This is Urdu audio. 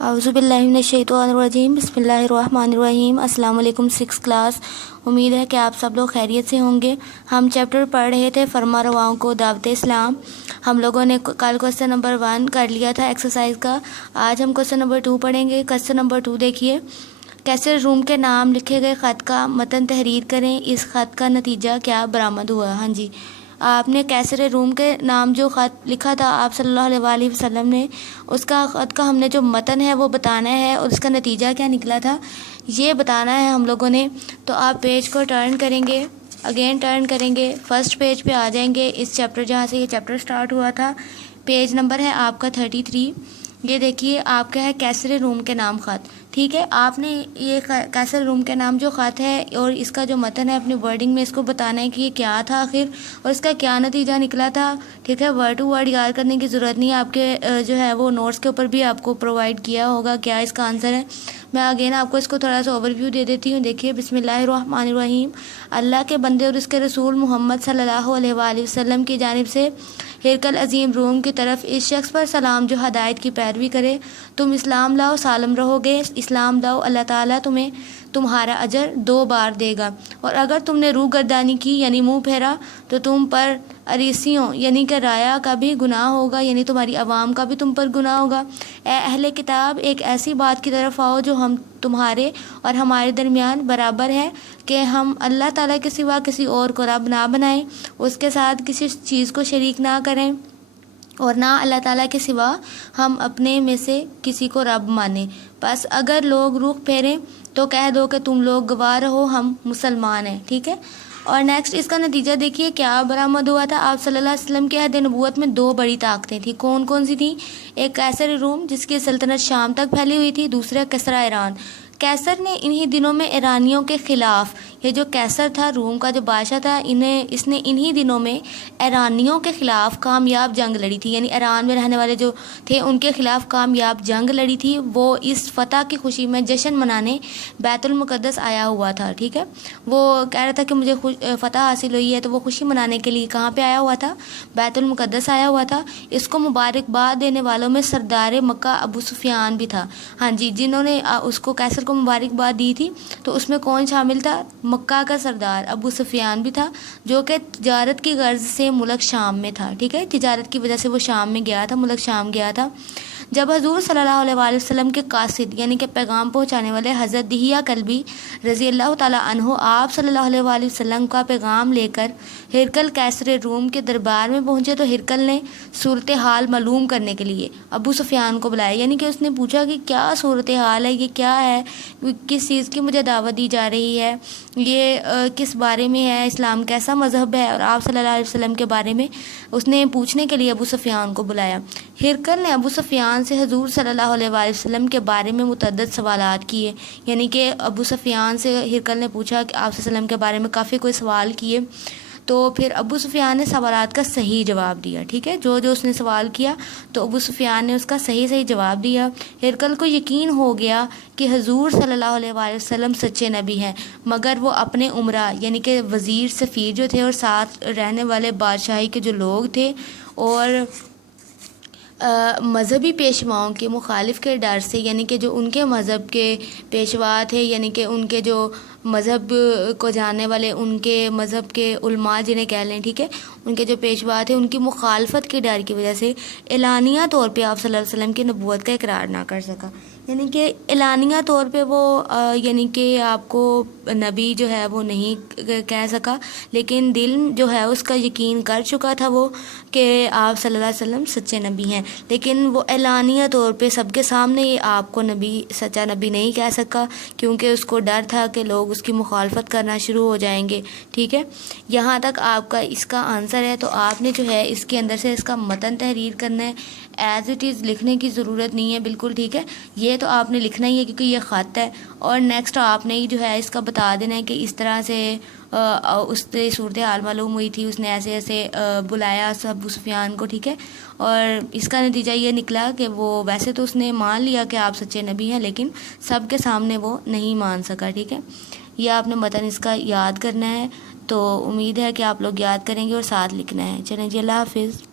اعوذ باللہ من الشیطان الرجیم، بسم اللہ الرحمن الرحیم۔ السلام علیکم 6 کلاس، امید ہے کہ آپ سب لوگ خیریت سے ہوں گے۔ ہم چیپٹر پڑھ رہے تھے فرما رواؤں کو دعوت اسلام۔ ہم لوگوں نے کل کوسچن نمبر 1 کر لیا تھا ایکسرسائز کا۔ آج ہم کوسچن نمبر 2 پڑھیں گے۔ کوسچن نمبر 2 دیکھیے، کیسر روم کے نام لکھے گئے خط کا متن تحریر کریں، اس خط کا نتیجہ کیا برآمد ہوا۔ ہاں جی، آپ نے کیسر روم کے نام جو خط لکھا تھا آپ صلی اللہ علیہ وآلہ وسلم نے، اس کا خط کا ہم نے جو متن ہے وہ بتانا ہے اور اس کا نتیجہ کیا نکلا تھا یہ بتانا ہے ہم لوگوں نے۔ تو آپ پیج کو ٹرن کریں گے، اگین ٹرن کریں گے، فرسٹ پیج پہ آ جائیں گے۔ اس چیپٹر جہاں سے یہ چیپٹر سٹارٹ ہوا تھا، پیج نمبر ہے آپ کا 33۔ یہ دیکھیے آپ کا ہے کیسر روم کے نام خط، ٹھیک ہے۔ آپ نے یہ کیسر روم کے نام جو خط ہے اور اس کا جو متن ہے اپنی ورڈنگ میں اس کو بتانا ہے کہ یہ کیا تھا آخر اور اس کا کیا نتیجہ نکلا تھا، ٹھیک ہے۔ ورڈ ٹو ورڈ یاد کرنے کی ضرورت نہیں ہے، آپ کے جو ہے وہ نوٹس کے اوپر بھی آپ کو پرووائڈ کیا ہوگا کیا اس کا آنسر ہے۔ میں اگین آپ کو اس کو تھوڑا سا اوور ویو دے دیتی ہوں۔ دیکھیے، بسم اللہ الرحمن الرحیم۔ اللہ کے بندے اور اس کے رسول محمد صلی اللہ علیہ وآلہ وسلم کی جانب سے ہرقل عظیم روم کی طرف اس شخص پر سلام جو ہدایت کی پیروی کرے۔ تم اسلام لاؤ سالم رہو گے، اسلام لاؤ اللہ تعالیٰ تمہیں تمہارا اجر 2 بار دے گا، اور اگر تم نے روح گردانی کی یعنی منہ پھیرا تو تم پر اریسیوں یعنی کہ رایا کا بھی گناہ ہوگا، یعنی تمہاری عوام کا بھی تم پر گناہ ہوگا۔ اے اہل کتاب، ایک ایسی بات کی طرف آؤ جو ہم تمہارے اور ہمارے درمیان برابر ہے کہ ہم اللہ تعالیٰ کے سوا کسی اور کو رب نہ بنائیں، اس کے ساتھ کسی چیز کو شریک نہ کریں، اور نہ اللہ تعالیٰ کے سوا ہم اپنے میں سے کسی کو رب مانیں۔ بس اگر لوگ رخ پھیریں تو کہہ دو کہ تم لوگ گواہ رہو ہم مسلمان ہیں، ٹھیک ہے۔ اور نیکسٹ اس کا نتیجہ دیکھیے کیا برآمد ہوا تھا۔ آپ صلی اللہ علیہ وسلم کے عہد نبوت میں 2 بڑی طاقتیں تھیں۔ کون کون سی تھیں؟ ایک کیسر روم جس کی سلطنت شام تک پھیلی ہوئی تھی، دوسرا کسریٰ ایران۔ کیسر نے انہی دنوں میں ایرانیوں کے خلاف، یہ جو کیسر تھا روم کا جو بادشاہ تھا، اس نے انہی دنوں میں ایرانیوں کے خلاف کامیاب جنگ لڑی تھی، یعنی ایران میں رہنے والے جو تھے ان کے خلاف کامیاب جنگ لڑی تھی۔ وہ اس فتح کی خوشی میں جشن منانے بیت المقدس آیا ہوا تھا، ٹھیک ہے۔ وہ کہہ رہا تھا کہ مجھے فتح حاصل ہوئی ہے، تو وہ خوشی منانے کے لیے کہاں پہ آیا ہوا تھا؟ بیت المقدس آیا ہوا تھا۔ اس کو مبارکباد دینے والوں میں سردار مکہ ابو سفیان بھی تھا، ہاں جی، جنہوں نے اس کو کیسر کو مبارکباد دی تھی۔ تو اس میں کون شامل تھا؟ مکہ کا سردار ابو سفیان بھی تھا، جو کہ تجارت کی غرض سے ملک شام میں تھا، ٹھیک ہے۔ تجارت کی وجہ سے وہ شام میں گیا تھا، ملک شام گیا تھا۔ جب حضور صلی اللہ علیہ وآلہ وسلم کے قاصد یعنی کہ پیغام پہنچانے والے حضرت دحیہ کلبی رضی اللہ تعالیٰ عنہ آپ صلی اللہ علیہ وآلہ وسلم کا پیغام لے کر ہرقل کیسر روم کے دربار میں پہنچے، تو ہرقل نے صورتحال معلوم کرنے کے لیے ابو سفیان کو بلایا، یعنی کہ اس نے پوچھا کہ کیا صورتحال ہے، یہ کیا ہے، کس چیز کی مجھے دعوت دی جا رہی ہے، یہ کس بارے میں ہے، اسلام کیسا مذہب ہے، اور آپ صلی اللہ علیہ وسلم کے بارے میں اس نے پوچھنے کے لیے ابو سفیان کو بلایا۔ ہرقل نے ابو سفیان سے حضور صلی اللہ علیہ وآلہ وسلم کے بارے میں متعدد سوالات کیے، یعنی کہ ابو سفیان سے ہرقل نے پوچھا کہ آپ صلی اللہ علیہ وسلم کے بارے میں کافی کوئی سوال کیے، تو پھر ابو سفیان نے سوالات کا صحیح جواب دیا، ٹھیک ہے۔ جو اس نے سوال کیا تو ابو سفیان نے اس کا صحیح جواب دیا۔ ہرقل کو یقین ہو گیا کہ حضور صلی اللہ علیہ وآلہ وسلم سچے نبی ہیں، مگر وہ اپنے امراء یعنی کہ وزیر سفیر جو تھے اور ساتھ رہنے والے بادشاہی کے جو لوگ تھے اور مذہبی پیشواؤں کے مخالف کے ڈر سے، یعنی کہ جو ان کے مذہب کے پیشوا تھے، یعنی کہ ان کے جو مذہب کو جاننے والے ان کے مذہب کے علماء جنہیں کہہ لیں، ٹھیک ہے، ان کے جو پیشوا تھے ان کی مخالفت کے ڈر کی وجہ سے اعلانیہ طور پہ آپ صلی اللہ علیہ وسلم کی نبوت کا اقرار نہ کر سکا، یعنی کہ اعلانیہ طور پہ وہ یعنی کہ آپ کو نبی جو ہے وہ نہیں کہہ سکا، لیکن دل جو ہے اس کا یقین کر چکا تھا وہ کہ آپ صلی اللہ علیہ وسلم سچے نبی ہیں، لیکن وہ اعلانیہ طور پہ سب کے سامنے یہ آپ کو نبی سچا نبی نہیں کہہ سکا، کیونکہ اس کو ڈر تھا کہ لوگ اس کی مخالفت کرنا شروع ہو جائیں گے، ٹھیک ہے۔ یہاں تک آپ کا اس کا آنسر ہے، تو آپ نے جو ہے اس کے اندر سے اس کا متن تحریر کرنا ہے، ایز اٹ از لکھنے کی ضرورت نہیں ہے بالکل، ٹھیک ہے۔ یہ تو آپ نے لکھنا ہی ہے کیونکہ یہ خط ہے، اور نیکسٹ آپ نے جو ہے اس کا بتا دینا ہے کہ اس طرح سے اس سے صورتحال معلوم ہوئی تھی، اس نے ایسے ایسے بلایا ابو سفیان کو، ٹھیک ہے، اور اس کا نتیجہ یہ نکلا کہ وہ ویسے تو اس نے مان لیا کہ آپ سچے نبی ہیں، لیکن سب کے سامنے وہ نہیں مان سکا، ٹھیک ہے۔ یہ آپ نے متن اس کا یاد کرنا ہے، تو امید ہے کہ آپ لوگ یاد کریں گے اور ساتھ لکھنا ہے۔ چلیں جی، اللہ حافظ۔